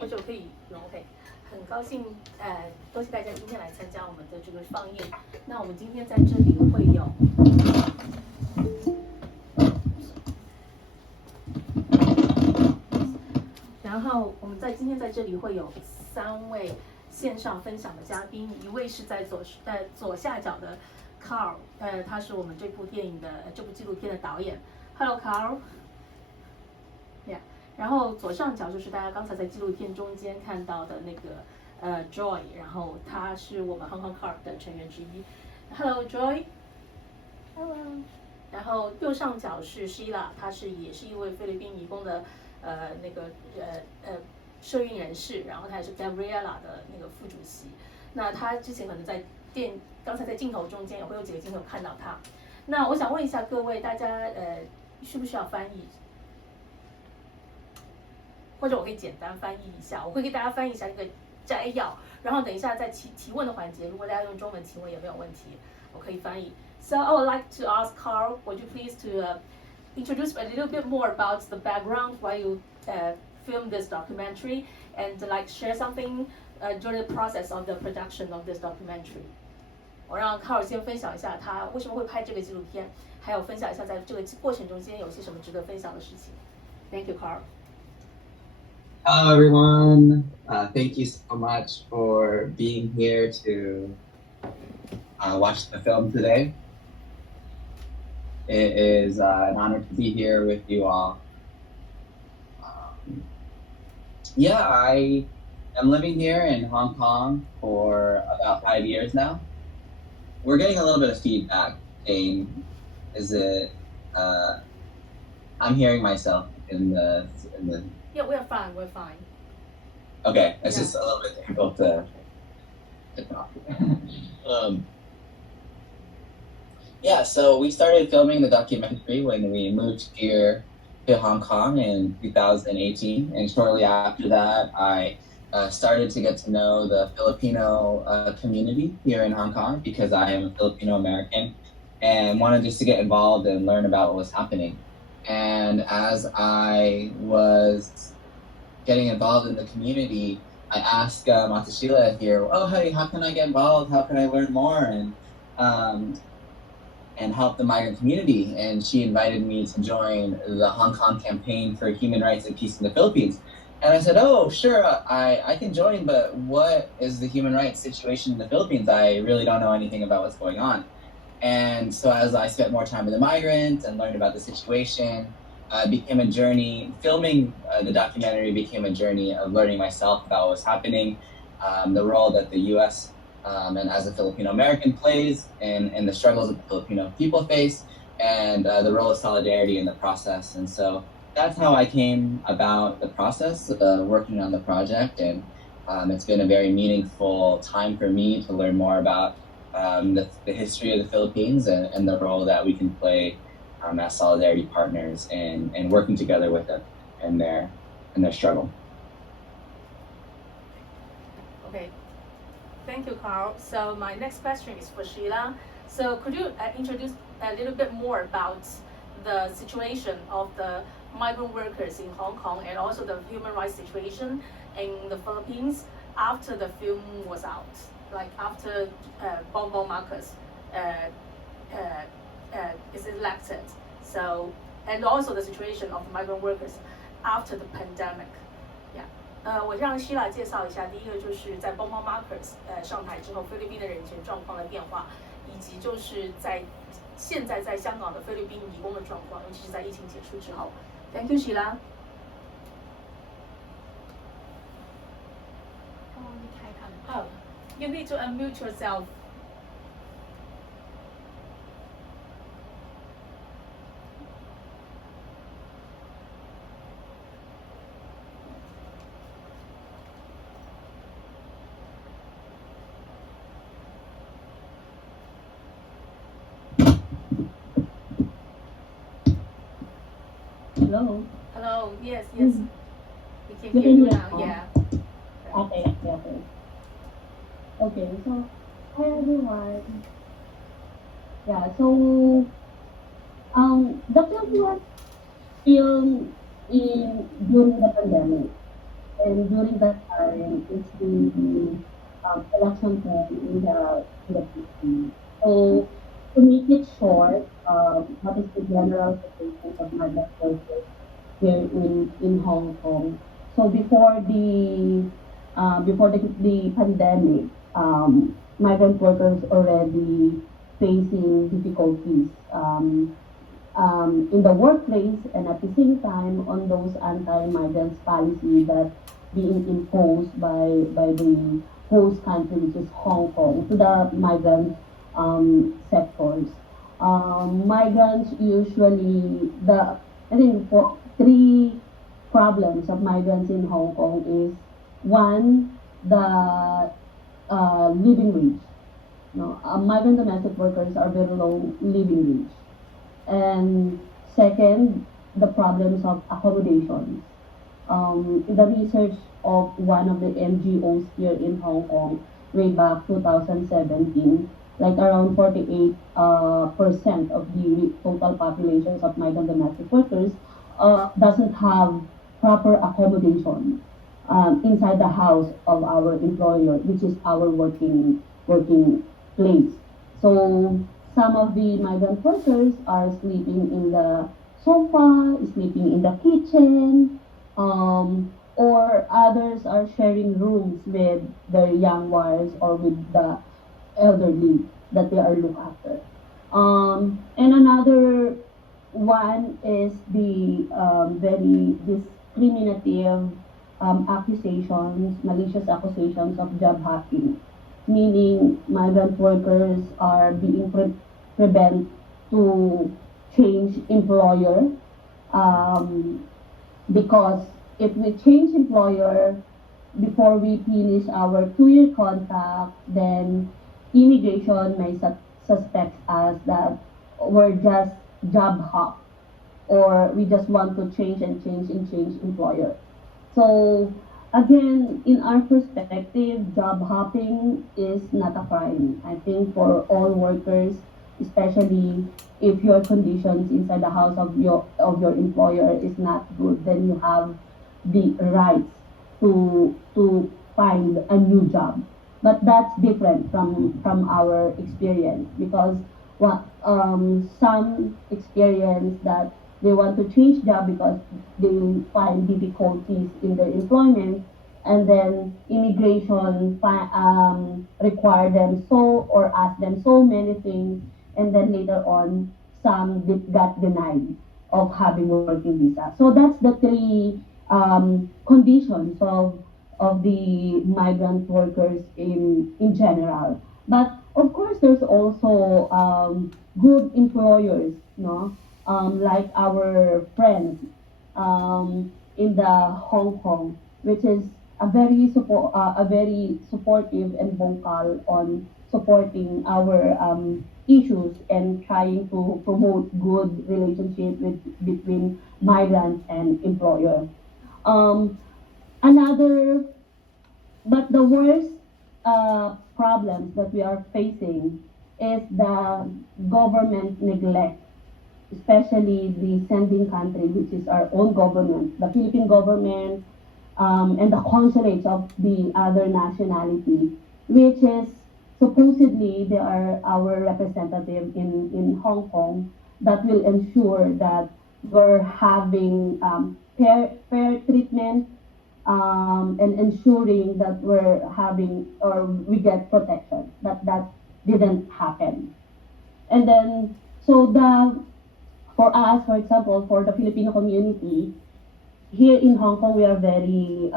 或者可以用 OK。很高兴，多谢大家今天来参加我们的这个放映。那我们今天在这里会有，然后我们今天在这里会有3位线上分享的嘉宾，一位是在左下角的 Carl， 他是我们这部电影的这部纪录片的导演。Hello Carl。Yeah。然后左上角就是大家刚才在纪录片中间看到的那个Joy， 然后他是我们 Hong Kong CAHRRP 的成员之一。Hello Joy。Hello。然后右上角是 Sheila， 她也是一位菲律宾移工的社运人士，然后她也是 Gabriela 的那个副主席。那她之前可能刚才在镜头中间也会有几个镜头看到她。那我想问一下各位，大家需不需要翻译？或者我可以简单翻译一下，我会给大家翻译一下一个摘要，然后等一下在提问的环节，如果大家用中文提问也没有问题，我可以翻译。So I would like to ask Carl, would you please to introduce a little bit more about the background why you filmed this documentary and like share something during the process of the production of this documentary. 我让 Carl 先分享一下他为什么会拍这个纪录片，还有分享一下在这个过程中间有些什么值得分享的事情。Thank you, Carl. Hello, everyone. Thank you so much for being here to watch the film today. It is an honor to be here with you all. I am living here in Hong Kong for about 5 years now. We're getting a little bit of feedback saying, I'm hearing myself in the Yeah, we're fine. Okay, it's just a little bit difficult to talk. So we started filming the documentary when we moved here to Hong Kong in 2018, and shortly after that, I started to get to know the Filipino community here in Hong Kong because I am a Filipino American and wanted just to get involved and learn about what was happening. And as I was getting involved in the community, I asked Matashila here, hey, how can I get involved? How can I learn more and help the migrant community? And she invited me to join the Hong Kong Campaign for Human Rights and Peace in the Philippines. And I said, sure, I can join, but what is the human rights situation in the Philippines? I really don't know anything about what's going on. And so as I spent more time with the migrants and learned about the situation, it became a journey. Filming the documentary became a journey of learning myself about what was happening, the role that the U.S. And as a Filipino American plays, and the struggles that the Filipino people face, and the role of solidarity in the process. And so that's how I came about the process of working on the project. And it's been a very meaningful time for me to learn more about the history of the Philippines and the role that we can play as solidarity partners and working together with them in their struggle. Okay, thank you, Carl. So my next question is for Sheila. So could you introduce a little bit more about the situation of the migrant workers in Hong Kong and also the human rights situation in the Philippines after the film was out? Like after Bongbong Marcos is elected, so and also the situation of the migrant workers after the pandemic. Yeah. 我让希拉介绍一下，第一个就是在 Bongbong Marcos 上台之后，菲律宾的人权状况的变化，以及就是现在在香港的菲律宾移工的状况，尤其是在疫情结束之后。Thank you, Sheila. Oh, you need to unmute yourself. Hello. Hello. Yes. We can hear you now. Yeah. Okay. Okay. So, hi everyone. Yeah. So, the film was filmed during the pandemic, and during that time, it's the election time in the Philippines. So, to make it short, what is the general situation of migrant workers here in Hong Kong? So before the pandemic, migrant workers already facing difficulties in the workplace, and at the same time on those anti-migrants policy that being imposed by the host country, which is Hong Kong, to the migrant sectors. Migrants usually, I think for three problems of migrants in Hong Kong is one, the living wage. No, migrant domestic workers are very low living wage. And second, the problems of accommodation. The research of one of the NGOs here in Hong Kong way back 2017, like around 48% of the total populations of migrant domestic workers doesn't have proper accommodation inside the house of our employer, which is our working place. So some of the migrant workers are sleeping in the sofa, sleeping in the kitchen, or others are sharing rooms with their young wives or with the elderly that they are looked after. And another one is the very discriminative accusations, malicious accusations of job hacking, meaning migrant workers are being prevented to change employer because if we change employer before we finish our 2-year contract, then immigration may suspect us that we're just job hop, or we just want to change employer. So again, in our perspective, job hopping is not a crime. I think for all workers, especially if your conditions inside the house of your employer is not good, then you have the rights to find a new job. But that's different from our experience, because some experience that they want to change job because they find difficulties in their employment, and then immigration require them so, or ask them so many things, and then later on some got denied of having working visa. So that's the three conditions of the migrant workers in general. But of course, there's also good employers, no, like our friends in the Hong Kong, which is a very supportive and vocal on supporting our issues and trying to promote good relationship between migrants and employer. Another, but the worst problems that we are facing is the government neglect, especially the sending country, which is our own government, the Philippine government, and the consulates of the other nationality, which is supposedly they are our representative in Hong Kong that will ensure that we're having fair treatment and ensuring that we're having or we get protection. That didn't happen. And then for us, for example, for the Filipino community, here in Hong Kong, we are very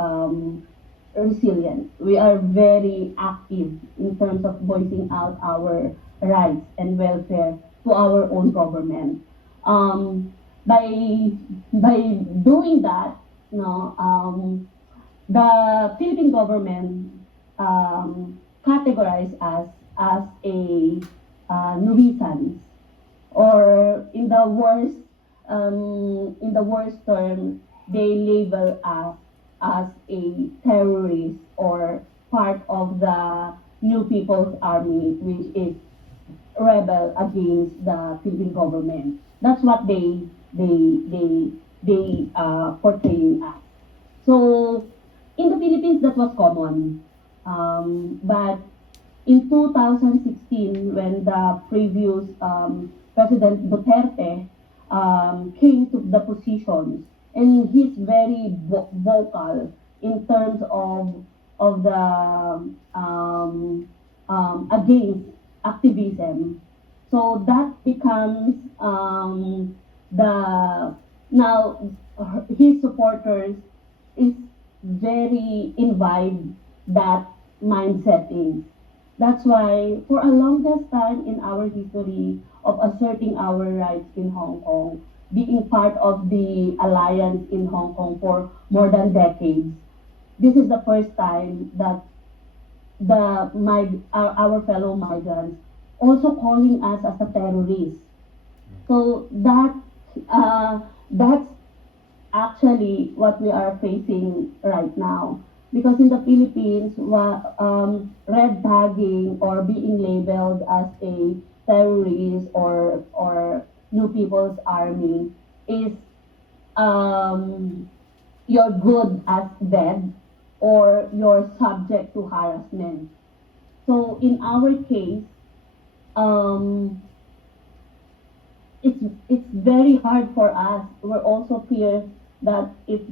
resilient. We are very active in terms of voicing out our rights and welfare to our own government. By doing that, the Philippine government categorized us as a nuisance, or in the worst term, they label us as a terrorist or part of the New People's Army, which is rebel against the Philippine government. That's what they portray us. So in the Philippines, that was common. But in 2016, when the previous President Duterte came to the positions, and he's very vocal in terms of the against activism. So that becomes now his supporters is very imbibe that mindset is. That's why for a longest time in our history of asserting our rights in Hong Kong, being part of the alliance in Hong Kong for more than decades, this is the first time that our fellow migrants also calling us as a terrorist. So that's actually what we are facing right now. Because in the Philippines, red tagging or being labeled as a terrorist or New People's Army is you're good as dead or you're subject to harassment. So in our case, it's very hard for us. We're also fear that it's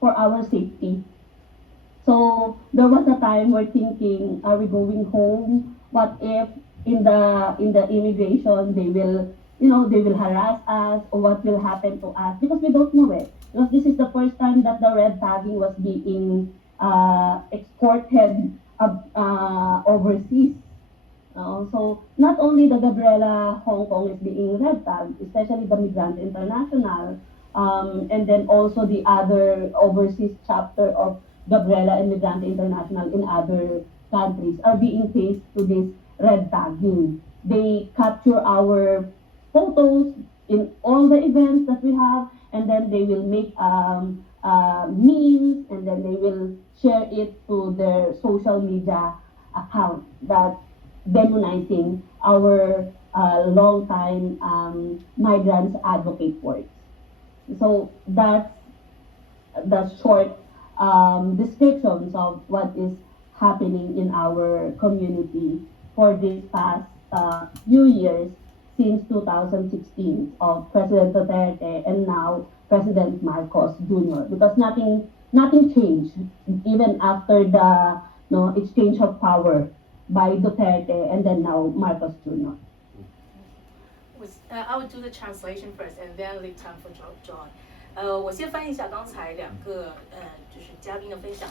for our safety. So there was a time we're thinking, are we going home? What if in the immigration they will harass us, or what will happen to us? Because we don't know it. Because this is the first time that the red tagging was being exported overseas. So not only the Gabriela Hong Kong is being red tagged, especially the Migrant International, and then also the other overseas chapter of Gabriela and Migrant International in other countries are being faced to this red tagging. They capture our photos in all the events that we have, and then they will make memes, and then they will share it to their social media account that demonizing our long-time migrants advocate work. So that's the short descriptions of what is happening in our community for this past few years since 2016 of President Duterte and now President Marcos Jr. Because nothing changed even after the exchange of power by Duterte and then now Marcos Jr. I will do the translation first and then leave time for John. 我先翻译一下刚才两个就是嘉宾的分享。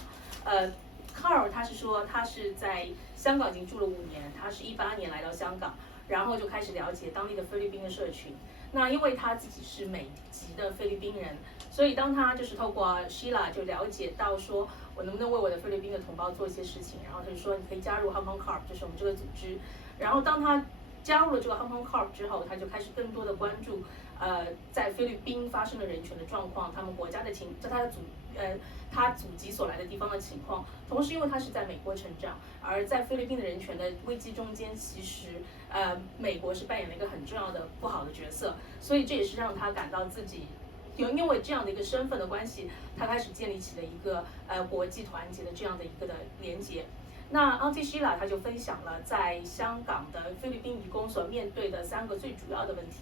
Carl 他是说他是在香港已经住了5年，他是18年来到香港，然后就开始了解当地的菲律宾的社群。那因为他自己是美籍的菲律宾人，所以当他就是透过 Sheila 就了解到说，我能不能为我的菲律宾的同胞做一些事情，然后他就说你可以加入 Hong Kong CAHRRP， 就是我们这个组织。然后当他加入了这个 Hong Kong CAHRRP 之后，他就开始更多的关注在菲律宾发生的人权的状况，他们国家的他祖籍所来的地方的情况。同时，因为他是在美国成长，而在菲律宾的人权的危机中间，其实美国是扮演了一个很重要的不好的角色，所以这也是让他感到自己因为这样的一个身份的关系，他开始建立起了一个国际团结的这样的一个的连结。那 Auntie Sheila 他就分享了在香港的菲律宾移工所面对的3个最主要的问题。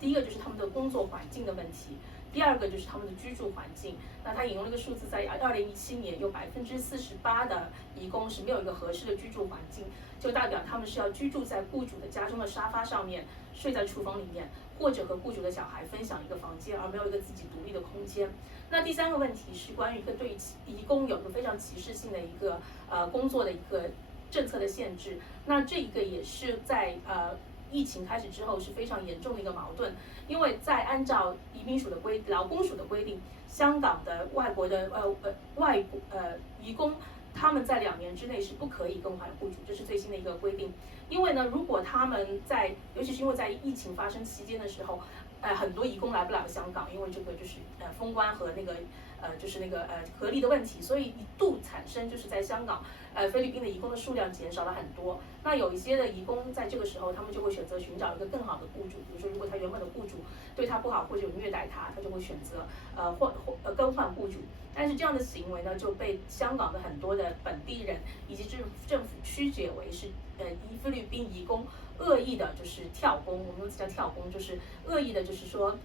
第一个就是他们的工作环境的问题，第二个就是他们的居住环境。那他引用了一个数字，在2017年有48%的移工是没有一个合适的居住环境，就代表他们是要居住在雇主的家中的沙发上面，睡在厨房里面，或者和雇主的小孩分享一个房间，而没有一个自己独立的空间。那第3个问题是关于一个对移工有一个非常歧视性的一个工作的一个政策的限制。那这一个也是在疫情开始之后是非常严重的一个矛盾，因为在按照移民署的劳工署的规定，香港的外国的移工，他们在2年之内是不可以更换雇主，这是最新的一个规定。因为呢，如果他们尤其是因为在疫情发生期间的时候，很多移工来不了香港，因为这个就是封关和隔离的问题，所以一度产生就是在香港菲律宾的移工的数量减少了很多。那有一些的移工在这个时候，他们就会选择寻找一个更好的雇主，比如说如果他原本的雇主对他不好或者有虐待他，他就会选择更换雇主。但是这样的行为呢，就被香港的很多的本地人以及政府曲解为是菲律宾移工恶意的就是跳工，我们用词叫跳工，就是恶意的就是说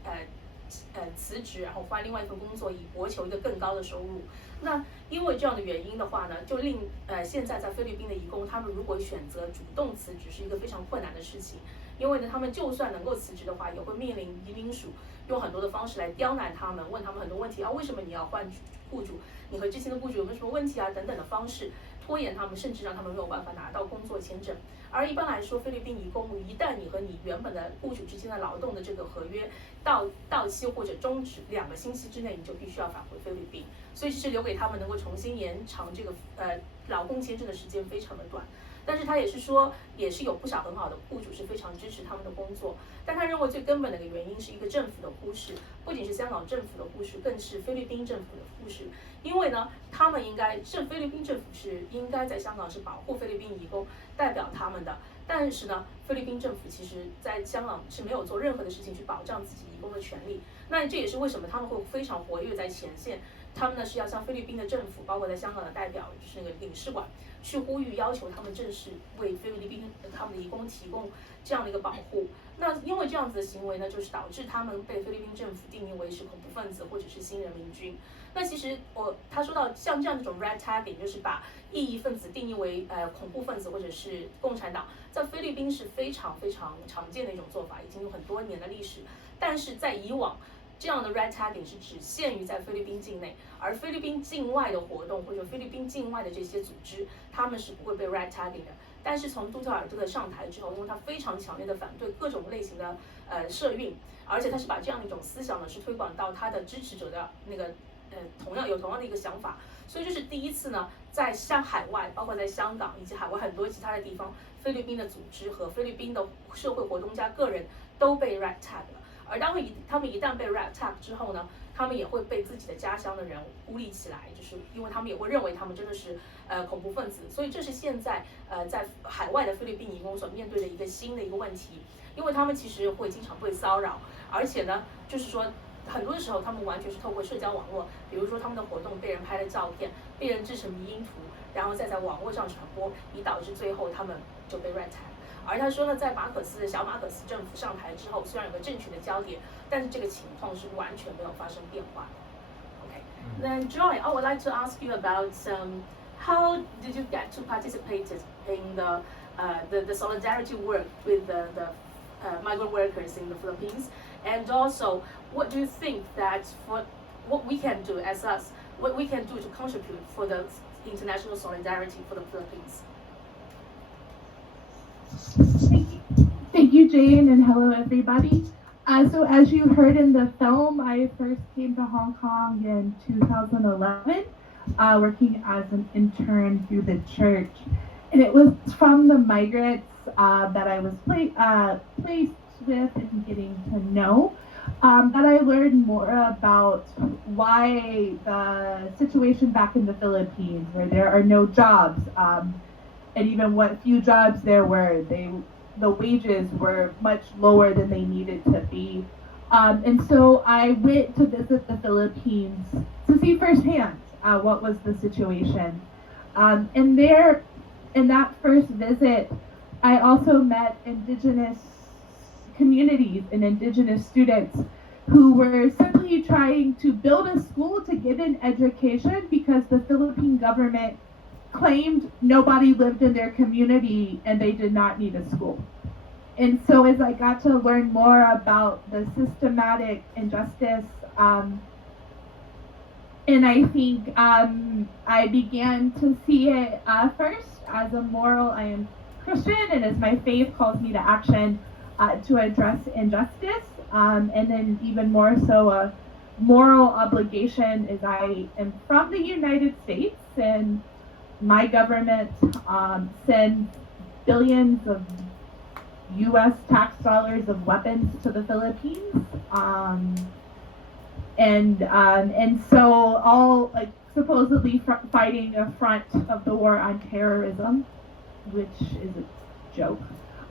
辞职，然后换另外一份工作，以博求一个更高的收入。那因为这样的原因的话呢，就令现在在菲律宾的移工，他们如果选择主动辞职，是一个非常困难的事情。因为呢，他们就算能够辞职的话，也会面临移民署用很多的方式来刁难他们，问他们很多问题啊，为什么你要换雇主？你和之前的雇主有没有什么问题啊？等等的方式拖延他们，甚至让他们没有办法拿到工作签证。而一般来说，菲律宾移工一旦你和你原本的雇主之间的劳动的这个合约到期或者终止2个星期之内，你就必须要返回菲律宾，所以是留给他们能够重新延长这个劳工签证的时间非常的短。但是他也是说，也是有不少很好的雇主是非常支持他们的工作，但他认为最根本的一个原因是一个政府的忽视，不仅是香港政府的忽视，更是菲律宾政府的忽视。因为呢，他们菲律宾政府是应该在香港是保护菲律宾移工，代表他们的。但是呢，菲律宾政府其实在香港是没有做任何的事情去保障自己移工的权利。那这也是为什么他们会非常活跃在前线。他们呢是要向菲律宾的政府，包括在香港的代表，就是那个领事馆，去呼吁要求他们正式为菲律宾他们的移工提供这样的一个保护。那因为这样子的行为呢，就是导致他们被菲律宾政府定义为是恐怖分子或者是新人民军。那其实他说到像这样一种 red tagging， 就是把异议分子定义为恐怖分子或者是共产党，在菲律宾是非常非常常见的一种做法，已经有很多年的历史。但是在以往，这样的 red tagging 是只限于在菲律宾境内，而菲律宾境外的活动或者菲律宾境外的这些组织，他们是不会被 red tagging 的。但是从杜特尔特上台之后，因为他非常强烈的反对各种类型的社运，而且他是把这样的一种思想呢是推广到他的支持者的那个同样的一个想法，所以这是第一次呢，在海外，包括在香港以及海外很多其他的地方，菲律宾的组织和菲律宾的社会活动家个人都被 red tag 了。而他们一旦被 red tag 之后呢，他们也会被自己的家乡的人孤立起来，就是因为他们也会认为他们真的是恐怖分子。所以这是现在在海外的菲律宾移工所面对的一个新的一个问题，因为他们其实会经常被骚扰，而且呢，就是说很多的时候他们完全是透过社交网络，比如说他们的活动被人拍了照片，被人制成迷因图，然后再在网络上传播，以导致最后他们就被 red tag。而他说呢，在小马可斯政府上台之后，虽然有个政权的交叠，但是这个情况是完全没有发生变化的。Okay, then Joy, I would like to ask you about how did you get to participate in the solidarity work with the migrant workers in the Philippines, and also what do you think that what we can do as us, what we can do to contribute for the international solidarity for the Philippines? Thank you, Jane, and hello, everybody. So as you heard in the film, I first came to Hong Kong in 2011, working as an intern through the church. And it was from the migrants that I was placed with and getting to know that I learned more about why the situation back in the Philippines, where there are no jobs, and even what few jobs there were, the wages were much lower than they needed to be. And so I went to visit the Philippines to see firsthand what was the situation. And there, in that first visit, I also met indigenous communities and indigenous students who were simply trying to build a school to get an education because the Philippine government claimed nobody lived in their community and they did not need a school. And so as I got to learn more about the systematic injustice, and I think I began to see it first as a moral, I am Christian, and as my faith calls me to action to address injustice, and then even more so a moral obligation as I am from the United States, and my government sends billions of U.S. tax dollars of weapons to the Philippines, and so all like supposedly fighting a front of the war on terrorism, which is a joke.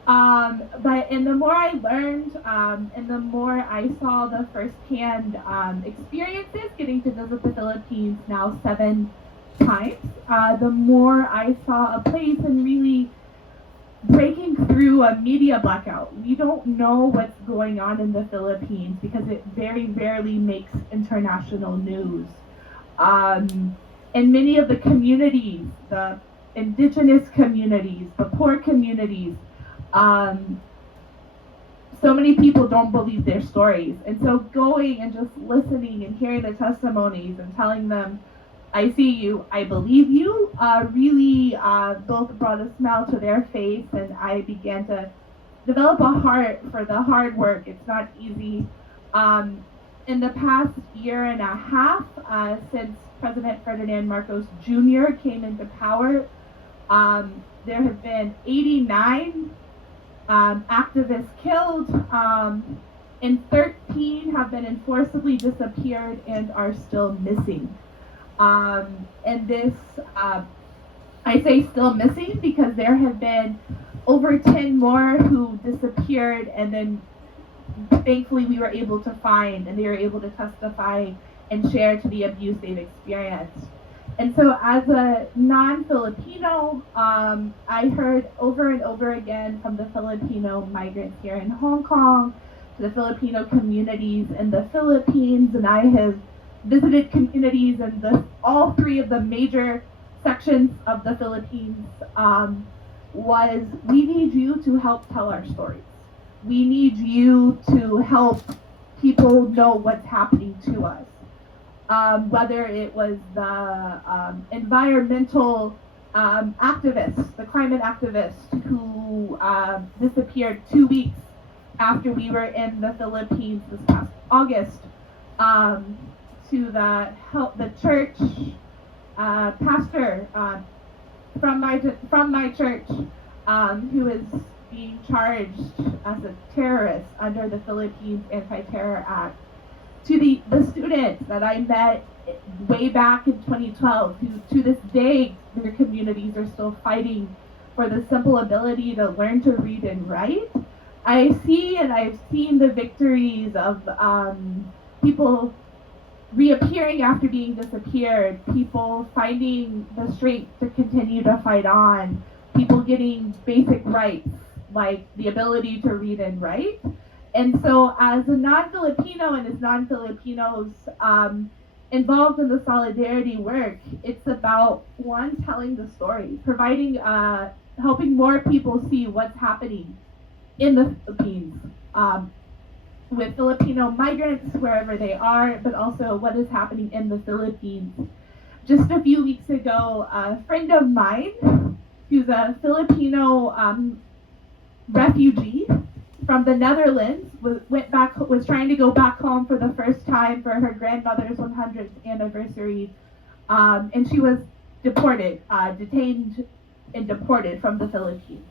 And the more I learned, and the more I saw the firsthand experiences, getting to visit the Philippines now 7 times, the more I saw a place and really breaking through a media blackout. We don't know what's going on in the Philippines because it very rarely makes international news. And many of the communities, the indigenous communities, the poor communities, so many people don't believe their stories. And so going and just listening and hearing their testimonies and telling them, I see you, I believe you, really both brought a smile to their face, and I began to develop a heart for the hard work. It's not easy. In the past year and a half, since President Ferdinand Marcos Jr. came into power, there have been 89 activists killed, and 13 have been enforcibly disappeared and are still missing. And this, I say still missing because there have been over 10 more who disappeared, and then thankfully we were able to find, and they were able to testify and share to the abuse they've experienced. And so as a non-Filipino, I heard over and over again from the Filipino migrants here in Hong Kong, to the Filipino communities in the Philippines, and I have visited communities in all 3 of the major sections of the Philippines, was we need you to help tell our stories. We need you to help people know what's happening to us. Whether it was the environmental activists, the climate activists who disappeared 2 weeks after we were in the Philippines this past August, to the church pastor from my church who is being charged as a terrorist under the Philippines Anti-Terror Act, to the students that I met way back in 2012, who to this day their communities are still fighting for the simple ability to learn to read and write. I see and I've seen the victories of people reappearing after being disappeared, people finding the strength to continue to fight on, people getting basic rights like the ability to read and write. And so as a non-Filipino and as non-Filipinos involved in the solidarity work, it's about, one, telling the story, providing, helping more people see what's happening in the Philippines, with Filipino migrants wherever they are, but also what is happening in the Philippines. Just a few weeks ago, a friend of mine, who's a Filipino refugee from the Netherlands, was trying to go back home for the first time for her grandmother's 100th anniversary, and she was deported, detained and deported from the Philippines.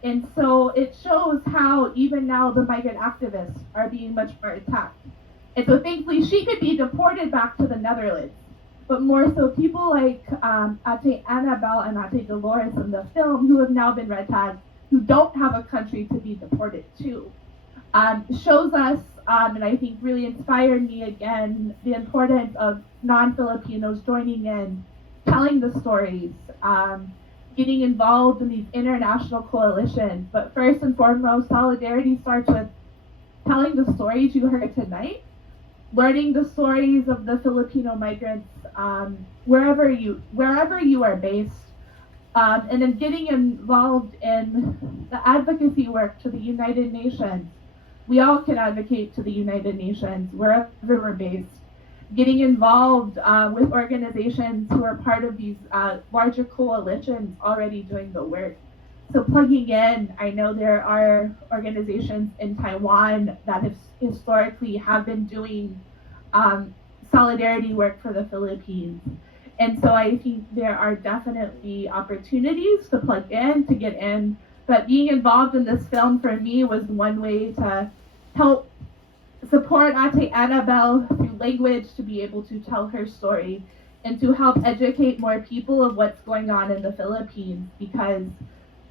And so it shows how even now the migrant activists are being much more attacked. And so thankfully she could be deported back to the Netherlands. But more so people like Ate Annabelle and Ate Dolores in the film, who have now been red tagged, who don't have a country to be deported to, shows us, and I think really inspired me again, the importance of non-Filipinos joining in, telling the stories, getting involved in these international coalitions. But first and foremost, solidarity starts with telling the stories you heard tonight, learning the stories of the Filipino migrants wherever you are based, and then getting involved in the advocacy work to the United Nations. We all can advocate to the United Nations wherever we're based. Getting involved with organizations who are part of these larger coalitions already doing the work. So plugging in, I know there are organizations in Taiwan that have historically have been doing solidarity work for the Philippines. And so I think there are definitely opportunities to plug in, to get in. But being involved in this film for me was one way to help support Ate Annabelle through language to be able to tell her story and to help educate more people of what's going on in the Philippines, because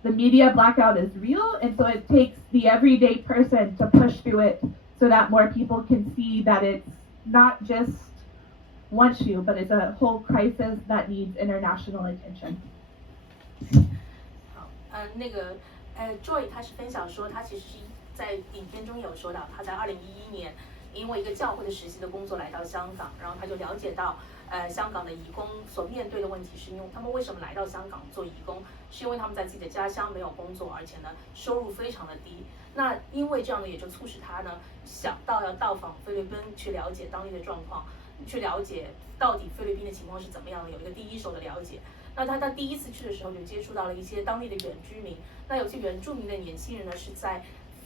the media blackout is real, and so it takes the everyday person to push through it so that more people can see that it's not just one issue, but it's a whole crisis that needs international attention. 好，Joy 他是分享说，他其实是在影片中有说到，他在2011年因为一个教会的实习的工作来到香港，然后他就了解到，香港的移工所面对的问题是因为他们为什么来到香港做移工，是因为他们在自己的家乡没有工作，而且呢收入非常的低。那因为这样呢，也就促使他呢想到要到访菲律宾去了解当地的状况，去了解到底菲律宾的情况是怎么样的，有一个第一手的了解。那他第一次去的时候就接触到了一些当地的原居民，那有些原住民的年轻人呢是在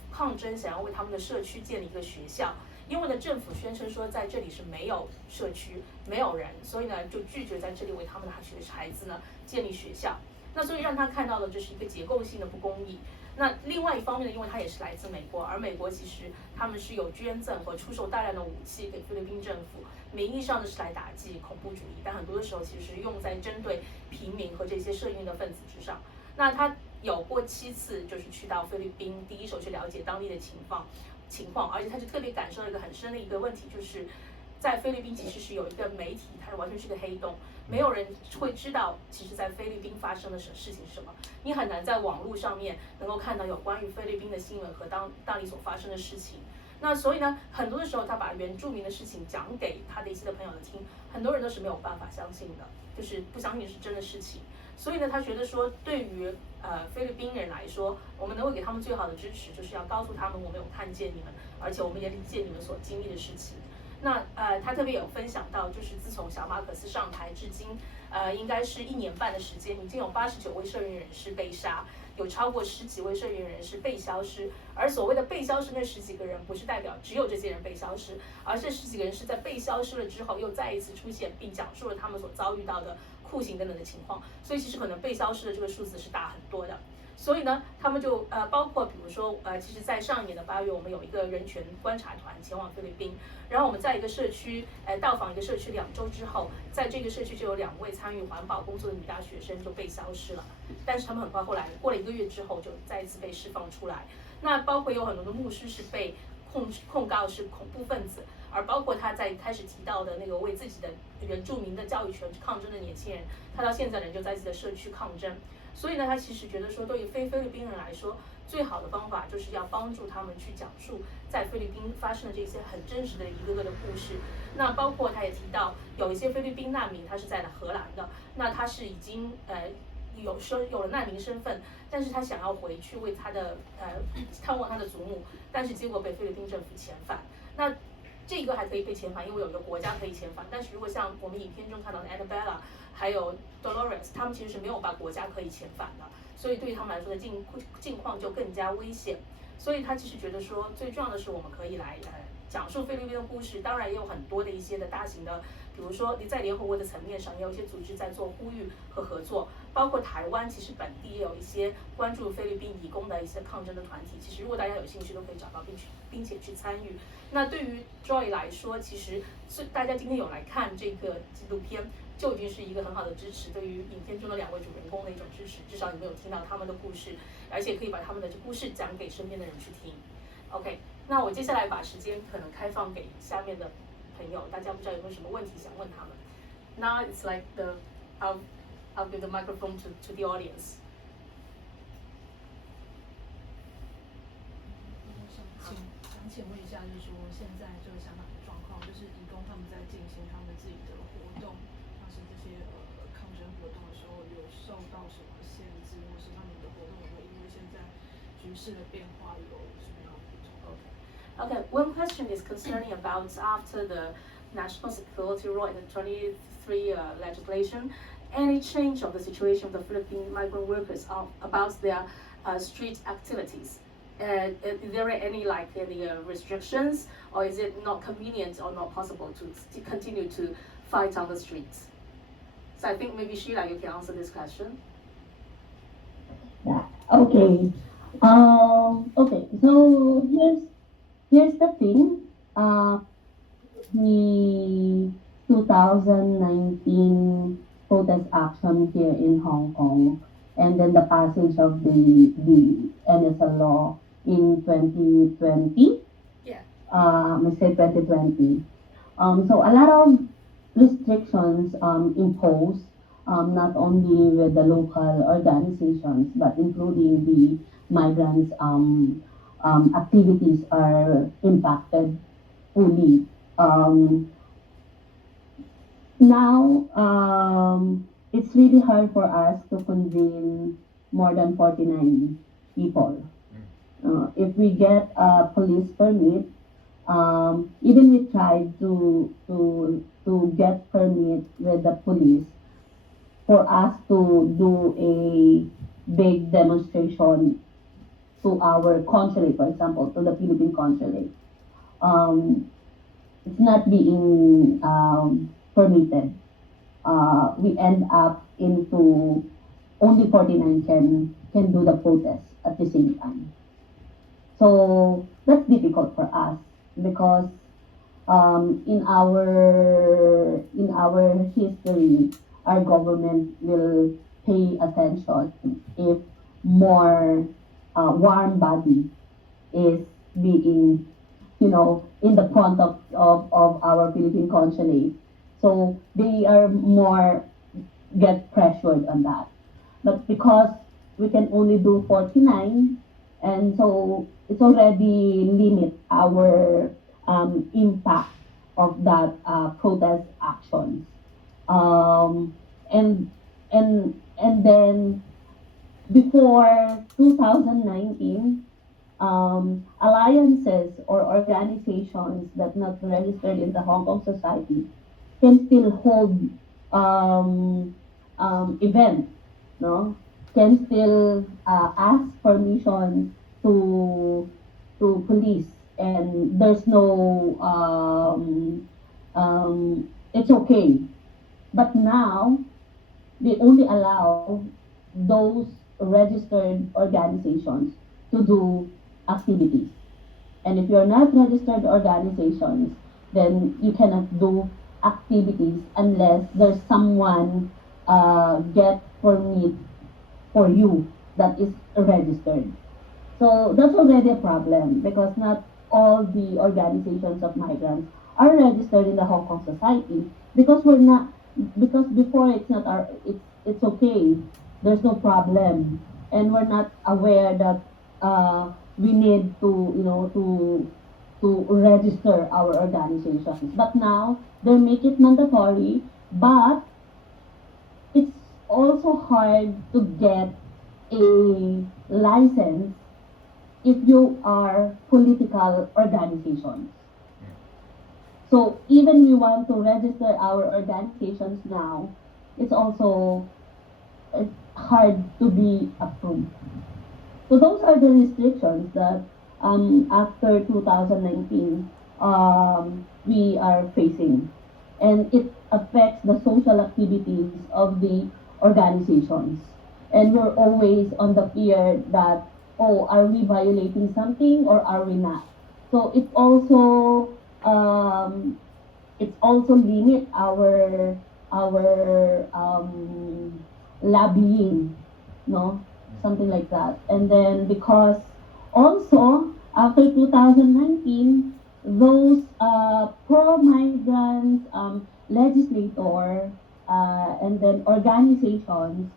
抗争，想要为他们的社区建立一个学校，因为呢政府宣称说在这里是没有社区，没有人，所以呢就拒绝在这里为他们的孩子呢建立学校。那所以让他看到的这是一个结构性的不公义。那另外一方面呢，因为他也是来自美国，而美国其实他们是有捐赠和出售大量的武器给菲律宾政府，名义上呢是来打击恐怖主义，但很多的时候其实是用在针对平民和这些涉运的分子之上。那他有过7次就是去到菲律宾，第一手去了解当地的情况，而且他就特别感受到一个很深的一个问题，就是在菲律宾其实是有一个媒体，它完全是个黑洞，没有人会知道其实在菲律宾发生的事情是什么，你很难在网络上面能够看到有关于菲律宾的新闻和当地所发生的事情。那所以呢，很多的时候他把原住民的事情讲给他的一些的朋友听，很多人都是没有办法相信的，就是不相信是真的事情。所以呢，他觉得说，对于菲律宾人来说，我们能够给他们最好的支持，就是要告诉他们我们有看见你们，而且我们也理解你们所经历的事情。那他特别有分享到，就是自从小马可斯上台至今，应该是1年半的时间，已经有89位社运人士被杀，有超过10几位社运人士被消失。而所谓的被消失那10几个人，不是代表只有这些人被消失，而是10几个人是在被消失了之后，又再一次出现，并讲述了他们所遭遇到的酷刑等等的情况。所以其实可能被消失的这个数字是大很多的。所以呢，他们就包括比如说其实，在上一年的8月，我们有一个人权观察团前往菲律宾，然后我们在一个社区到访一个社区2周之后，在这个社区就有2位参与环保工作的女大学生就被消失了，但是他们很快后来过了1个月之后就再一次被释放出来。那包括有很多的牧师是被控告是恐怖分子，而包括他在开始提到的那个为自己的原住民的教育权抗争的年轻人，他到现在仍旧在自己的社区抗争。所以呢，他其实觉得说，对于菲律宾人来说，最好的方法就是要帮助他们去讲述在菲律宾发生的这些很真实的一个个的故事。那包括他也提到，有一些菲律宾难民，他是在荷兰的，那他是已经有了难民身份，但是他想要回去为他的探望他的祖母，但是结果被菲律宾政府遣返。那这个还可以被遣返，因为有一个国家可以遣返。但是如果像我们影片中看到的 Annabella 还有 Dolores， 他们其实是没有把国家可以遣返的，所以对于他们来说的境况就更加危险。所以他其实觉得说，最重要的是我们可以来讲述菲律宾的故事。当然也有很多的一些的大型的，比如说在联合国的层面上，也有一些组织在做呼吁和合作，包括台湾其实本地也有一些关注菲律宾移工的一些抗争的团体。其实如果大家有兴趣，都可以找到并且去参与。那对于 Joy 来说，其实大家今天有来看这个纪录片，就已经是一个很好的支持，对于影片中的2位主人公的一种支持。至少你们有听到他们的故事，而且可以把他们的故事讲给身边的人去听。OK， 那我接下来把时间可能开放给下面的朋友，大家不知道有没有什么问题想问他们。Now it's like I'll give the microphone to the audience. 想请问一下，就是说现在这个香港的状况，就是移工他们在进行他们自己的活动，像是这些抗争活动的时候，有受到什么限制，或是他们的活动有没有因为现在局势的变化有什么样的不同 Okay, one question is concerning about after the national security law in the 23 legislation, any change of the situation of the Philippine migrant workers about their street activities? Is there any restrictions, or is it not convenient or not possible to continue to fight on the streets? So I think maybe Sheila, you can answer this question. Yeah. Okay. Okay. So here's the thing. The 2019 protest action here in Hong Kong, and then the passage of the NSL law in 2020. Yeah. I say 2020. So a lot of restrictions imposed, not only with the local organizations, but including the migrants' activities are impacted fully. Now, it's really hard for us to convene more than 49 people. If we get a police permit, even we tried to get permit with the police for us to do a big demonstration to our consulate, for example, to the Philippine consulate. It's not being permitted. We end up into only 49 can do the protest at the same time. So that's difficult for us because in our history, our government will pay attention if more warm body is being, in the front of our Philippine consulate. So they are more get pressured on that. But because we can only do 49, and so it's already limit our impact of that protest actions. And then before 2019, alliances or organizations that not registered in the Hong Kong society can still hold events, no? Can still ask permission to police, and there's no it's okay. But now they only allow those registered organizations to do activities. And if you're not registered organizations, then you cannot do activities unless there's someone get permit for you that is registered. So that's already a problem because not all the organizations of migrants are registered in the Hong Kong society because before it's not it's okay, there's no problem, and we're not aware that we need to register our organizations. But now they make it mandatory, but it's also hard to get a license if you are political organizations. So even we want to register our organizations now, it's also hard to be approved. So those are the restrictions that after 2019 we are facing, and it affects the social activities of the organizations. And we're always on the fear that, oh, are we violating something or are we not? So it also limit our lobbying, no, something like that. And then because also after 2019, those pro-migrant legislator and then organizations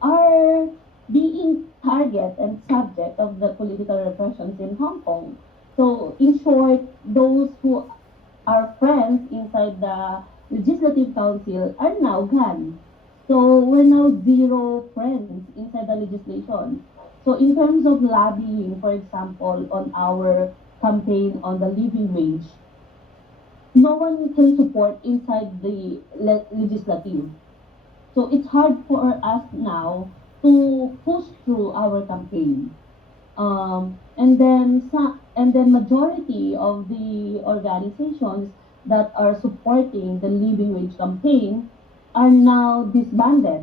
are being target and subject of the political repressions in Hong Kong. So in short, those who are friends inside the Legislative Council are now gone. So we're now zero friends inside the legislation. So in terms of lobbying, for example, on our campaign on the living wage, no one can support inside the legislative. So it's hard for us now to push through our campaign. And then majority of the organizations that are supporting the living wage campaign are now disbanded.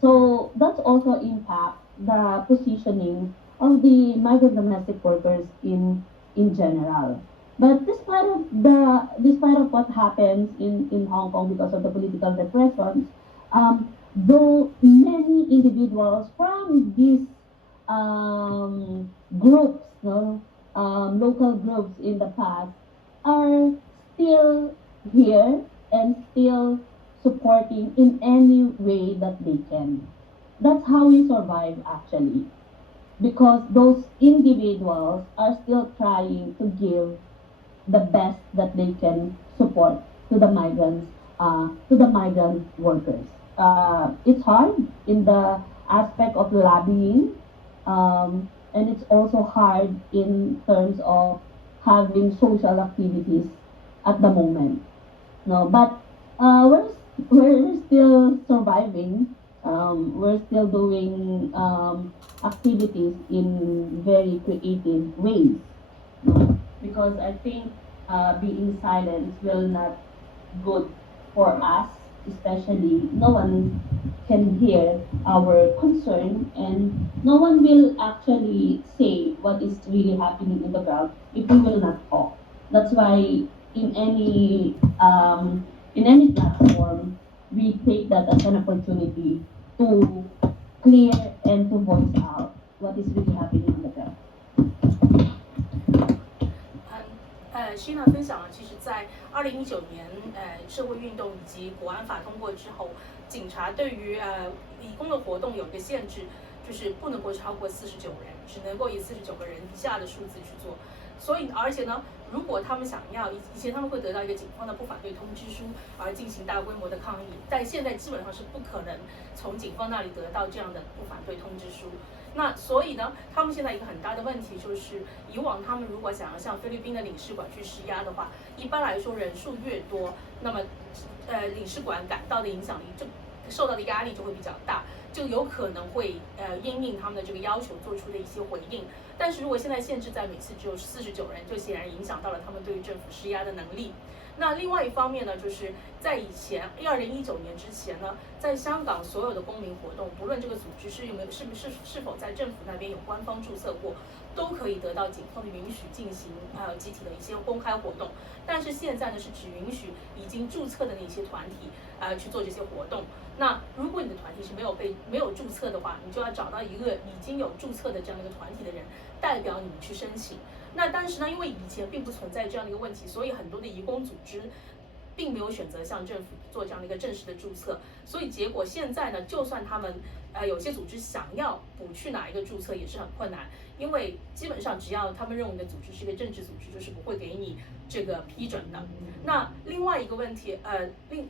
So that's also impact the positioning of the migrant domestic workers in general. But despite of what happens in Hong Kong because of the political repressions, though many individuals from these groups, local groups in the past, are still here and still supporting in any way that they can. That's how we survive actually, because those individuals are still trying to give the best that they can support to the migrants, to the migrant workers. It's hard in the aspect of lobbying, and it's also hard in terms of having social activities at the moment. No, but we're still surviving. We're still doing activities in very creative ways. No? Because I think being silent will not good for us, especially no one can hear our concern and no one will actually say what is really happening in the ground if we will not talk. That's why in any platform we take that as an opportunity to clear and to voice out what is really happening in the ground. Sheena 分享了，其实，在2019年，社会运动以及国安法通过之后，警察对于移工的活动有一个限制，就是不能够超过49人，只能够以49个人以下的数字去做。所以，而且呢，如果他们想要，以前他们会得到一个警方的不反对通知书而进行大规模的抗议，但现在基本上是不可能从警方那里得到这样的不反对通知书。那所以呢，他们现在一个很大的问题就是，以往他们如果想要向菲律宾的领事馆去施压的话，一般来说人数越多，那么领事馆感到的影响力就受到的压力就会比较大，就有可能会因应他们的这个要求做出的一些回应。但是如果现在限制在每次只有49人，就显然影响到了他们对于政府施压的能力。那另外一方面呢，就是在以前2019年之前呢，在香港所有的公民活动，不论这个组织是否在政府那边有官方注册过，都可以得到警方的允许进行集体的一些公开活动。但是现在呢，是只允许已经注册的那些团体去做这些活动。那如果你的团体是没有注册的话，你就要找到一个已经有注册的这样的一个团体的人代表你们去申请。那但是呢，因为以前并不存在这样的一个问题，所以很多的移工组织并没有选择向政府做这样的一个正式的注册，所以结果现在呢，就算他们有些组织想要补去哪一个注册也是很困难，因为基本上只要他们认为你的组织是一个政治组织，就是不会给你这个批准的。那另外一个问题，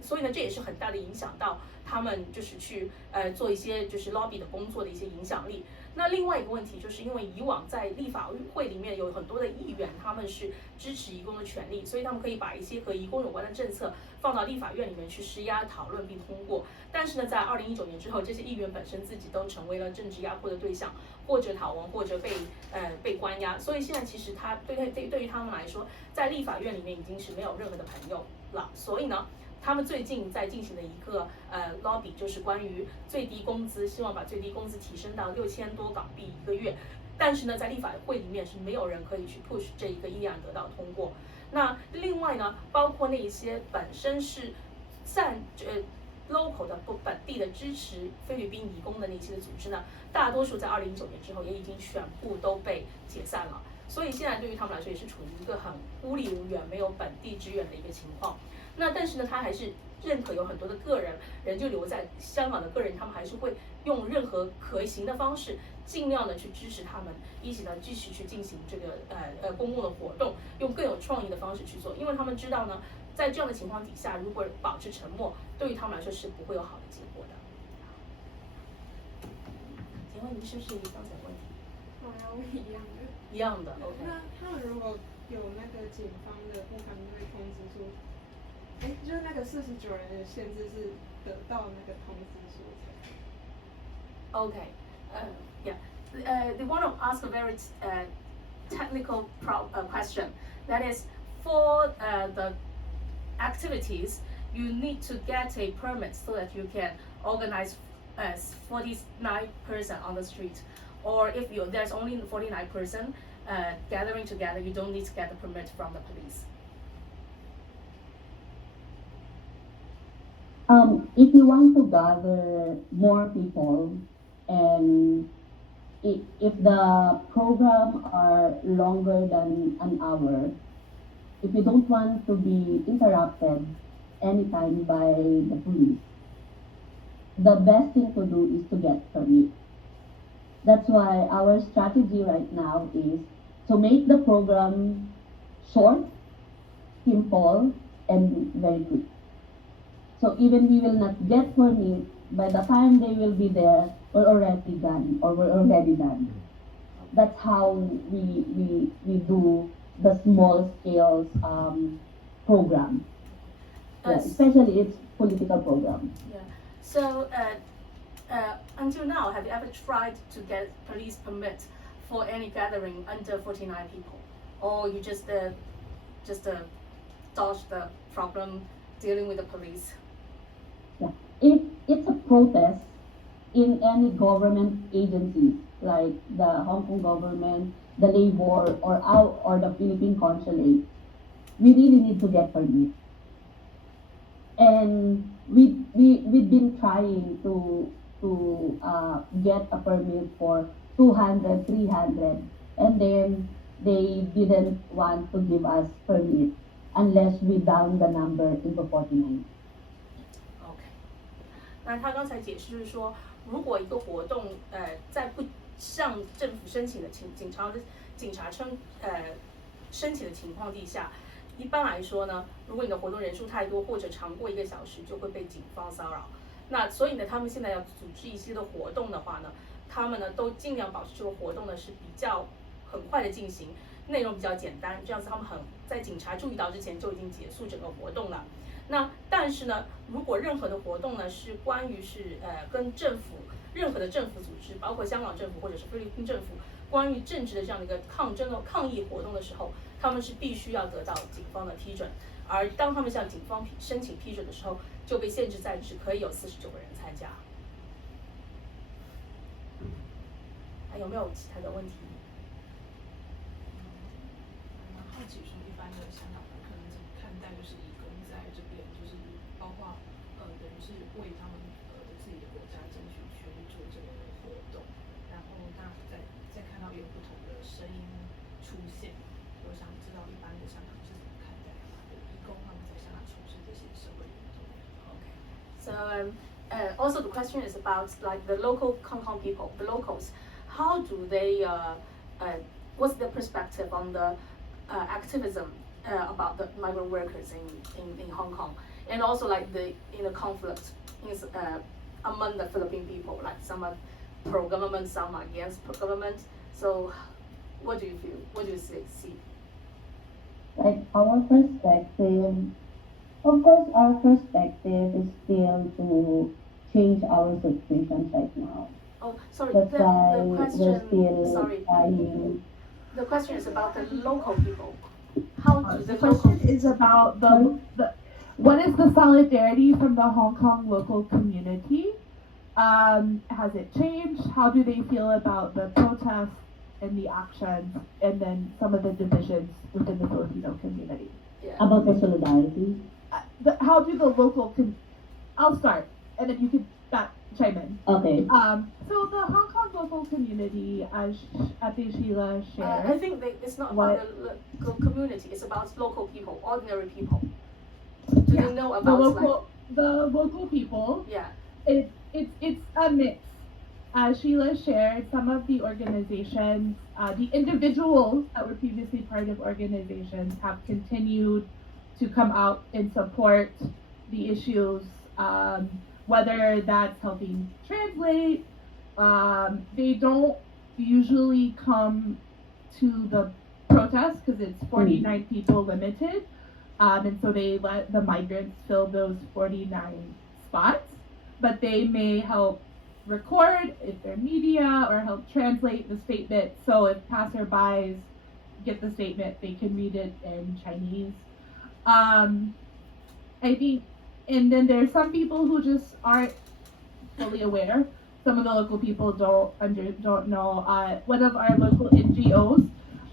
所以呢，这也是很大的影响到他们就是去做一些就是 lobby 的工作的一些影响力。那另外一个问题，就是因为以往在立法会里面有很多的议员，他们是支持移工的权利，所以他们可以把一些和移工有关的政策放到立法院里面去施压讨论并通过。但是呢，在2019年之后，这些议员本身自己都成为了政治压迫的对象，或者逃亡，或者被关押。所以现在其实对于他们来说，在立法院里面已经是没有任何的朋友了。所以呢，他们最近在进行的一个lobby 就是关于最低工资，希望把最低工资提升到6000多港币一个月。但是呢，在立法会里面是没有人可以去 push 这一个议案得到通过。那另外呢，包括那一些本身是local 的本地的支持菲律宾移工的那些组织呢，大多数在2019年之后也已经全部都被解散了。所以现在对于他们来说也是处于一个很孤立无援、没有本地支援的一个情况。那但是呢，他还是认可有很多的个人就留在香港的个人，他们还是会用任何可行的方式，尽量的去支持他们，一起呢继续去进行这个公共的活动，用更有创意的方式去做，因为他们知道呢，在这样的情况底下，如果保持沉默，对于他们来说是不会有好的结果的。请问你是不是刚才问题？好像一样的。一样的 ，OK。那他们如果有那个警方的不反对通知书，就是那个49人的限制是得到那个通知书才。Okay, yeah. They want to ask a very technical question. That is, for the activities, you need to get a permit so that you can organize 49 person on the street. Or if there's only 49 person gathering together, you don't need to get the permit from the police. If you want to gather more people, and if the program are longer than an hour, if you don't want to be interrupted anytime by the police, the best thing to do is to get permit. That's why our strategy right now is to make the program short, simple, and very quick. So even we will not get permit, by the time they will be there, we're already done. That's how we do the small scale program. Yeah, especially it's political program. Yeah. So until now, have you ever tried to get police permit for any gathering under 49 people, or you just dodge the problem dealing with the police? Yeah. If it's a protest in any government agency, like the Hong Kong government, the labor, or the Philippine consulate, we really need to get permit. And we've been trying to get a permit for 200, 300, and then they didn't want to give us permit unless we down the number into 49. OK， 那他刚才解释就是说，如果一个活动在不向政府申请的警察申请的情况底下，一般来说呢，如果你的活动人数太多或者长过1个小时，就会被警方骚扰。那所以呢，他们现在要组织一些的活动的话呢，他们呢都尽量保持这个活动呢是比较很快的进行，内容比较简单，这样子他们在警察注意到之前就已经结束整个活动了。那但是呢，如果任何的活动呢是关于跟任何的政府组织，包括香港政府或者是菲律宾政府，关于政治的这样的一个抗议活动的时候，他们是必须要得到警方的批准。而当他们向警方申请批准的时候，就被限制在只可以有49个人参加。还有没有其他的问题？蛮好奇说，一般的香港人可能怎么看待就是移工在这边，就是包括等于是为他们自己的国家争取权利做这个活动，然后那再看到有不同的声音出现，我想知道一般的香港是怎么看待移工他们在香港从事这些社会运动。Okay. So also the question is about like the local Hong Kong people, the locals. How do they? What's their perspective on the activism about the migrant workers in Hong Kong, and also like the conflict among the Philippine people, like some are pro-government, some are against pro-government. So, what do you feel? What do you see? Like our perspective, of course, our perspective is still to change our situation right now. Oh, sorry. That's the why we're question. still Sorry. trying. The question is about the local people. How do The the question local is about what is the solidarity from the Hong Kong local community? Has it changed? How do they feel about the protests and the actions, and then some of the divisions within the Filipino community? Yeah. About the solidarity. How do the local I'll start, and then you can chime in. Okay. So the Hong Kong local community, as Ate Sheila I shared, think it's not What? about the local community. It's about local people, ordinary people. Do they know about the local people. Yeah. It's a mix. As Sheila shared, some of the organizations, the individuals that were previously part of organizations have continued to come out and support the issues, whether that's helping translate. They don't usually come to the protest because it's 49 people limited, and so they let the migrants fill those 49 spots, but they may help record if they're media or help translate the statement, so if passerbys get the statement, they can read it in Chinese. I think And then there's some people who just aren't fully aware. Some of the local people don't know. One of our local NGOs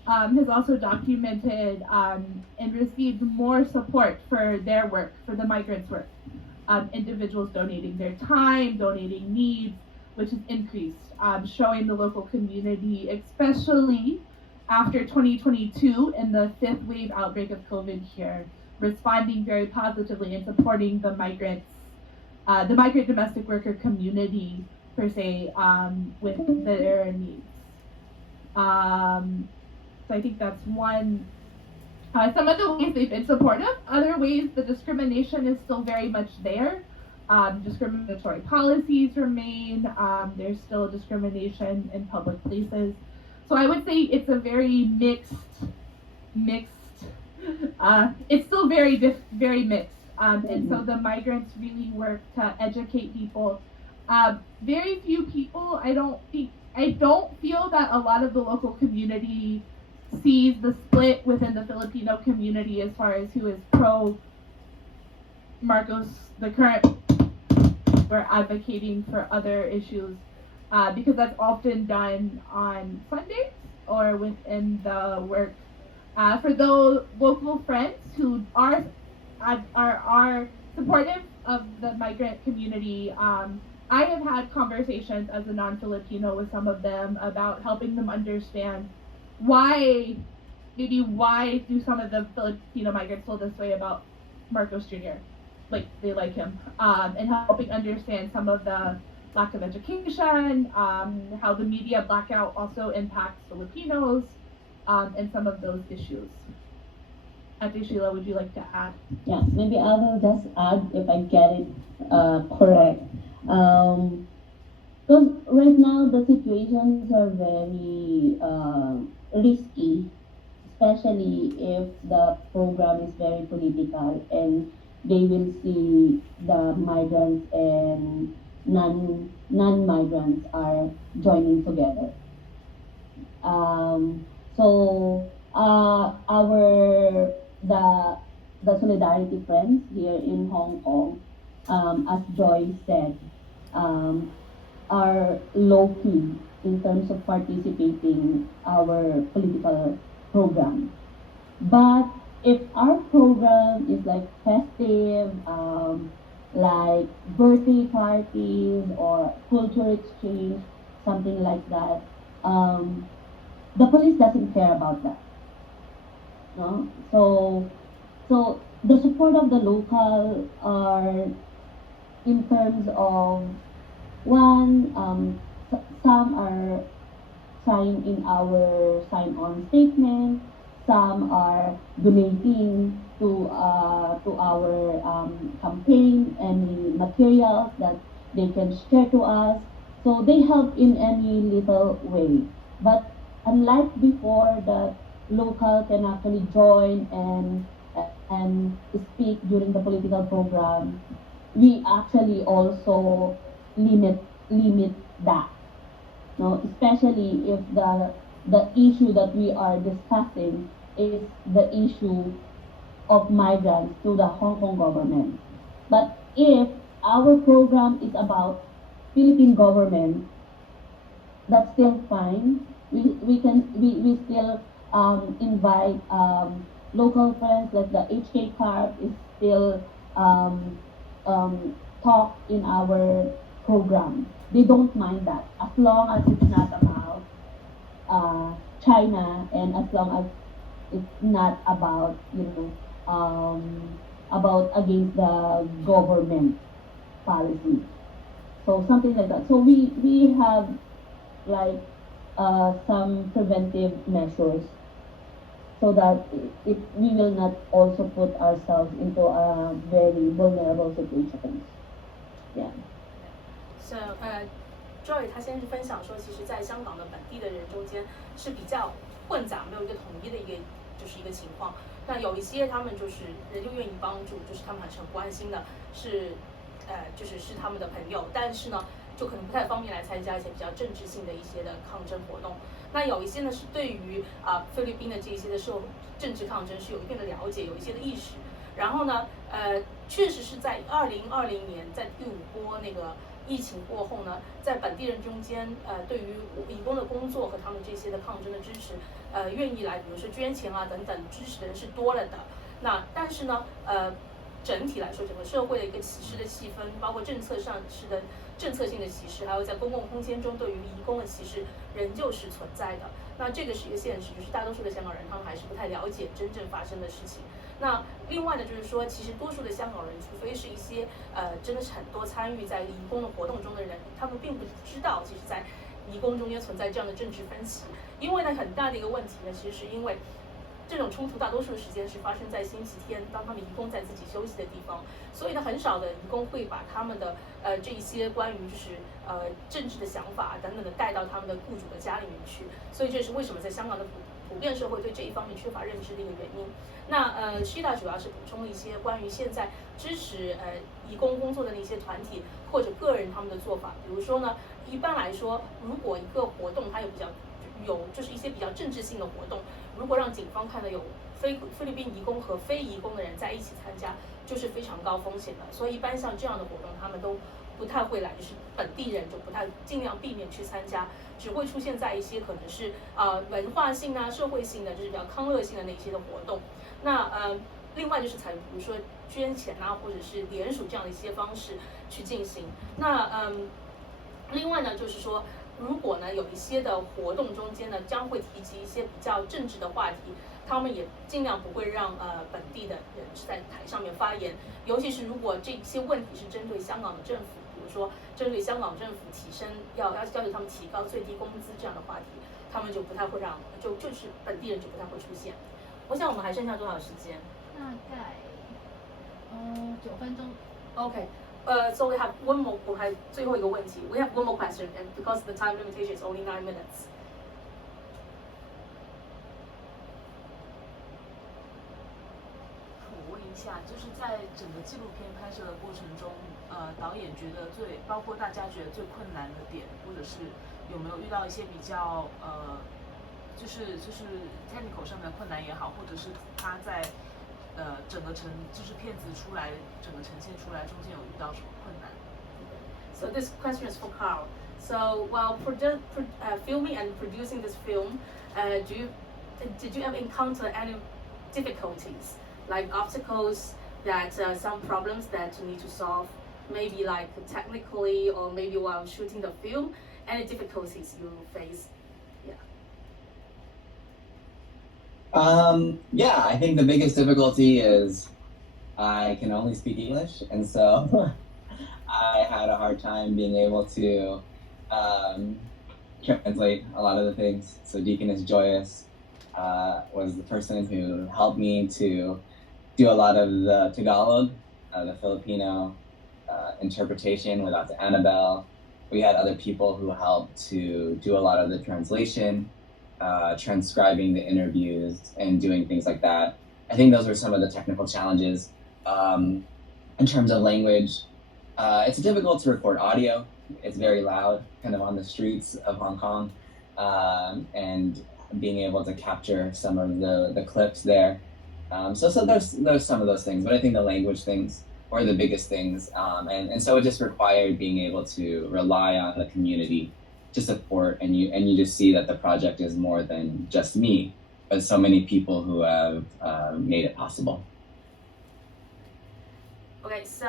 has also documented and received more support for their work, for the migrants' work. Individuals donating their time, donating needs, which has increased, showing the local community, especially after 2022 and the fifth wave outbreak of COVID here, responding very positively and supporting the migrant domestic worker community per se with their needs. So I think that's one. Some of the ways they've been supportive. Other ways the discrimination is still very much there. Discriminatory policies remain. There's still discrimination in public places. So I would say it's a very mixed. It's still very mixed. And so the migrants really work to educate people. Very few people. I don't feel that a lot of the local community sees the split within the Filipino community as far as who is pro Marcos, the current, or advocating for other issues, because that's often done on Sundays or within the work. For those local friends who are supportive of the migrant community, I have had conversations as a non-Filipino with some of them about helping them understand why do some of the Filipino migrants feel this way about Marcos Jr. Like they like him, and helping understand some of the lack of education, how the media blackout also impacts Filipinos, and some of those issues. Ate Sheila, would you like to add? Yeah, maybe I will just add if I get it correct. Because right now the situations are very risky, especially if the program is very political and they will see the migrants and non-migrants are joining together. So the Solidarity Friends here in Hong Kong, as Joy said, are low-key in terms of participating our political program. But if our program is like festive, like birthday parties or culture exchange, something like that, the police doesn't care about that. No? So the support of the local are in terms of one, some are signed in our sign-on statement, some are donating to our campaign, any materials that they can share to us. So they help in any little way. But unlike before, that local can actually join and speak during the political program, we actually also limit that. No, especially if the issue that we are discussing is the issue of migrants to the Hong Kong government. But if our program is about Philippine government, that's still fine. We still invite local friends, like the HKCAHRRP is still talk in our program. They don't mind that, as long as it's not about China, and as long as it's not about about against the government policy. So something like that. So we have like some preventive measures so that we will not also put ourselves into a very vulnerable situations. Yeah. So Joy 他先是分享说，其实在香港的本地的人中间是比较混杂，没有一个统一的一个情况。那有一些他们就是人就愿意帮助，就是他们很关心的是是他们的朋友，但是呢就可能不太方便来参加一些比较政治性的一些的抗争活动。那有一些呢是对于菲律宾的这些的政治抗争是有一定的了解，有一些的意识。然后呢，确实是在2020年，在第5波那个疫情过后呢，在本地人中间，对于移工的工作和他们这些的抗争的支持，愿意来，比如说捐钱啊等等支持的人是多了的。那但是呢，整体来说，整个社会的一个歧视的气氛，包括政策上是的政策性的歧视，还有在公共空间中对于移工的歧视，仍旧是存在的。那这个是一个现实，就是大多数的香港人他们还是不太了解真正发生的事情。那另外呢，就是说，其实多数的香港人，除非是一些真的是很多参与在移工的活动中的人，他们并不知道，其实在移工中间存在这样的政治分歧。因为呢，很大的一个问题呢，其实是因为这种冲突大多数的时间是发生在星期天，当他们移工在自己休息的地方，所以呢，很少的移工会把他们的这一些关于就是政治的想法等等的带到他们的雇主的家里面去，所以这是为什么在香港的普遍社会对这一方面缺乏认知的一个原因。那Sheila 主要是补充了一些关于现在支持移工工作的那些团体或者个人他们的做法，比如说呢，一般来说，如果一个活动它有就是一些比较政治性的活动，如果让警方看到有菲律宾移工和非移工的人在一起参加，就是非常高风险的。所以一般像这样的活动，他们都不太会来，就是本地人就不太尽量避免去参加，只会出现在一些可能是文化性啊、社会性的，就是比较康乐性的那些的活动。那另外就是采用比如说捐钱啊，或者是联署这样的一些方式去进行。那另外呢，就是说，如果呢有一些的活动中间呢将会提及一些比较政治的话题，他们也尽量不会让本地的人是在台上面发言，尤其是如果这些问题是针对香港的政府，比如说针对香港政府要求他们提高最低工资这样的话题，他们就不太会让，就是本地人就不太会出现。我想我们还剩下多少时间？大概9分钟。 Okay. So we have one more. 我还最后一个问题。We have one more question, and because the time limitation is only 9 minutes. 我问一下，就是在整个纪录片拍摄的过程中，导演觉得包括大家觉得最困难的点，或者是有没有遇到一些比较就是 technical 上面的困难也好，或者是他在整个就是片子出来，整个呈现出来中间有遇到什么困难？ So this question is for Carl. So while filming and producing this film, did you ever encounter any difficulties, like obstacles that some problems that you need to solve, maybe like technically or maybe while shooting the film? Any difficulties you face? Yeah, I think the biggest difficulty is I can only speak English, and so I had a hard time being able to translate a lot of the things. So Deaconess Joyous was the person who helped me to do a lot of the Tagalog, the Filipino interpretation with Dr. Annabelle. We had other people who helped to do a lot of the translation, transcribing the interviews and doing things like that. I think those are some of the technical challenges. In terms of language, it's difficult to record audio. It's very loud, kind of on the streets of Hong Kong, and being able to capture some of the clips there. So there's some of those things, but I think the language things were the biggest things, and so it just required being able to rely on the community to support, and you just see that the project is more than just me, but so many people who have made it possible. Okay, so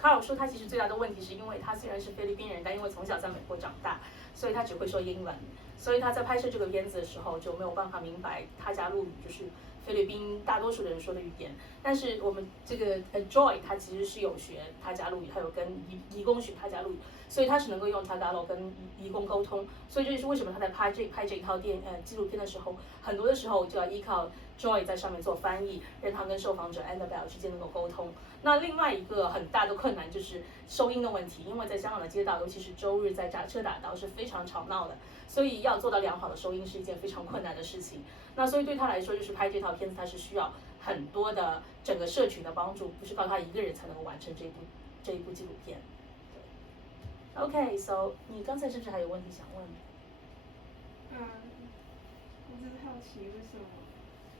Carl 说他其实最大的问题是因为他虽然是菲律宾人，但因为从小在美国长大，所以他只会说英文，所以他在拍摄这个片子的时候就没有办法明白他家陆语，就是菲律宾大多数的人说的语言。但是我们这个Joy 他其实是有学他家陆语，他有跟移工学他家陆语，所以他是能够用Tagalog跟移工沟通。所以这就是为什么他在拍这一套纪录片的时候，很多的时候就要依靠Joy 在上面做翻译，让他跟受访者 Annabelle 之间能够沟通。那另外一个很大的困难就是收音的问题，因为在香港的街道，尤其是周日在遮打道是非常吵闹的，所以要做到良好的收音是一件非常困难的事情。那所以对他来说，就是拍这套片子，他是需要很多的整个社群的帮助，不是靠他一个人才能够完成这一部纪录片。Okay, so 你刚才是不是还有问题想问？我只是好奇为什么，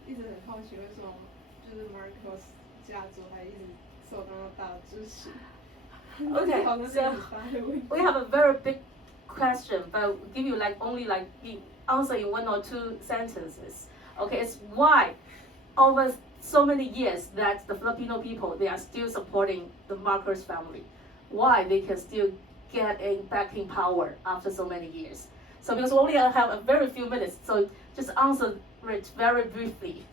一直很好奇为什么就是 Marcos 家族还一直受到大的支持。Okay, so we have a very big question, but we'll give you only the answer in 1 or 2 sentences. Okay, it's why over so many years that the Filipino people, they are still supporting the Marcos family. Why they can still get back in power after so many years. So because we only have a very few minutes, so just answer it very briefly.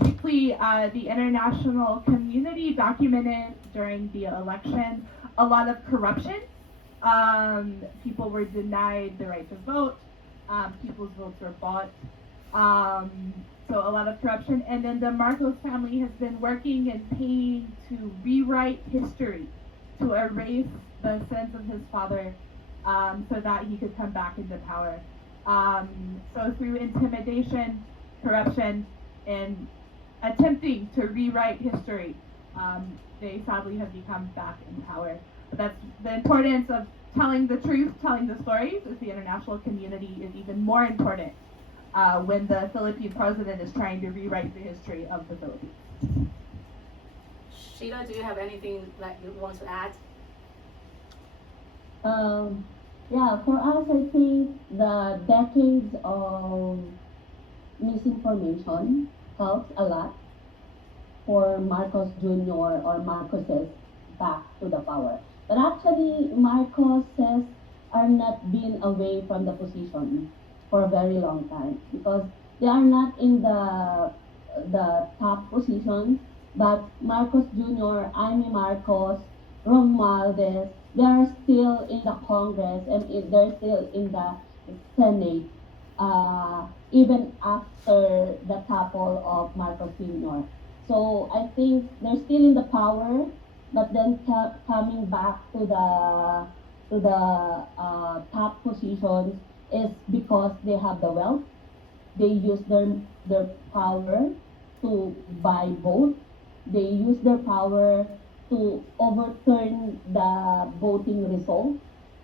Briefly, the international community documented during the election a lot of corruption. People were denied the right to vote. People's votes were bought. So a lot of corruption. And then the Marcos family has been working and paying to rewrite history, to erase the sins of his father, so that he could come back into power. So through intimidation, corruption, and attempting to rewrite history, they sadly have become back in power. But that's the importance of telling the truth, telling the stories, as the international community is even more important when the Philippine president is trying to rewrite the history of the Philippines. Sheila, do you have anything that you want to add? Yeah, for us, I think the decades of misinformation helps a lot for Marcos Jr. or Marcoses back to the power. But actually, Marcoses are not being away from the position for a very long time because they are not in the top positions. But Marcos Jr., Amy Marcos, Romualdez, they are still in the Congress and they're still in the Senate, even after the topple of Marcos Sr. So I think they're still in the power, but then coming back to the top positions is because they have the wealth. They use their power to buy votes. They use their power to overturn the voting results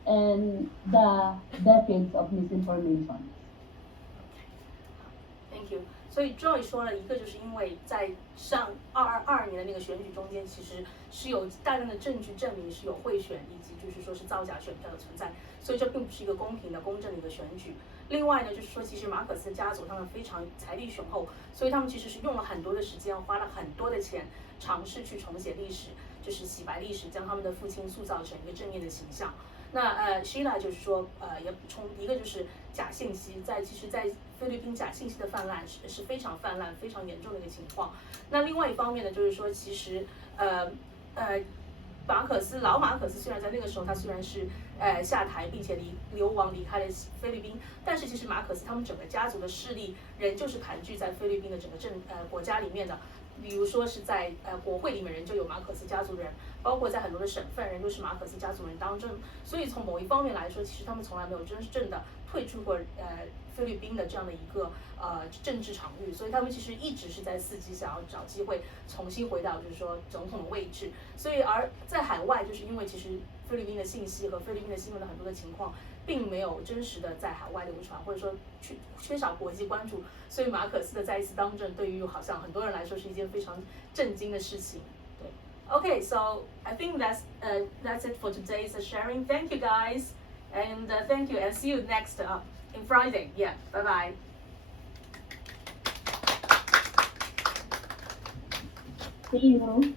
and the decades of misinformation. Thank you. 所以 Joy 说了一个，就是因为在上222年的那个选举中间，其实是有大量的证据证明是有贿选以及就是说是造假选票的存在，所以这并不是一个公平的、公正的一个选举。另外呢，就是说其实马可斯家族他们非常财力雄厚，所以他们其实是用了很多的时间，花了很多的钱，尝试去重写历史，就是洗白历史，将他们的父亲塑造成一个正面的形象。那Sheila 就是说也补充一个就是假信息，其实在菲律宾假信息的泛滥是非常泛滥、非常严重的一个情况。那另外一方面呢，就是说其实老马可斯虽然在那个时候他虽然是下台并且流亡离开了菲律宾，但是其实马可斯他们整个家族的势力仍旧是盘踞在菲律宾的整个国家里面的。比如说是在国会里面人就有马可斯家族人，包括在很多的省份人都是马可斯家族人当政，所以从某一方面来说，其实他们从来没有真正的退出过菲律宾的这样的一个政治场域，所以他们其实一直是在伺机想要找机会重新回到就是说总统的位置。所以而在海外，就是因为其实菲律宾的信息和菲律宾的新闻的很多的情况，并没有真实的在海外流传，或者说缺少国际关注，所以马可斯的再一次当政，对于好像很多人来说是一件非常震惊的事情。对 ，Okay, so I think that's it for today's sharing. Thank you guys, and thank you, and see you next in Friday. Yeah, bye bye. See you.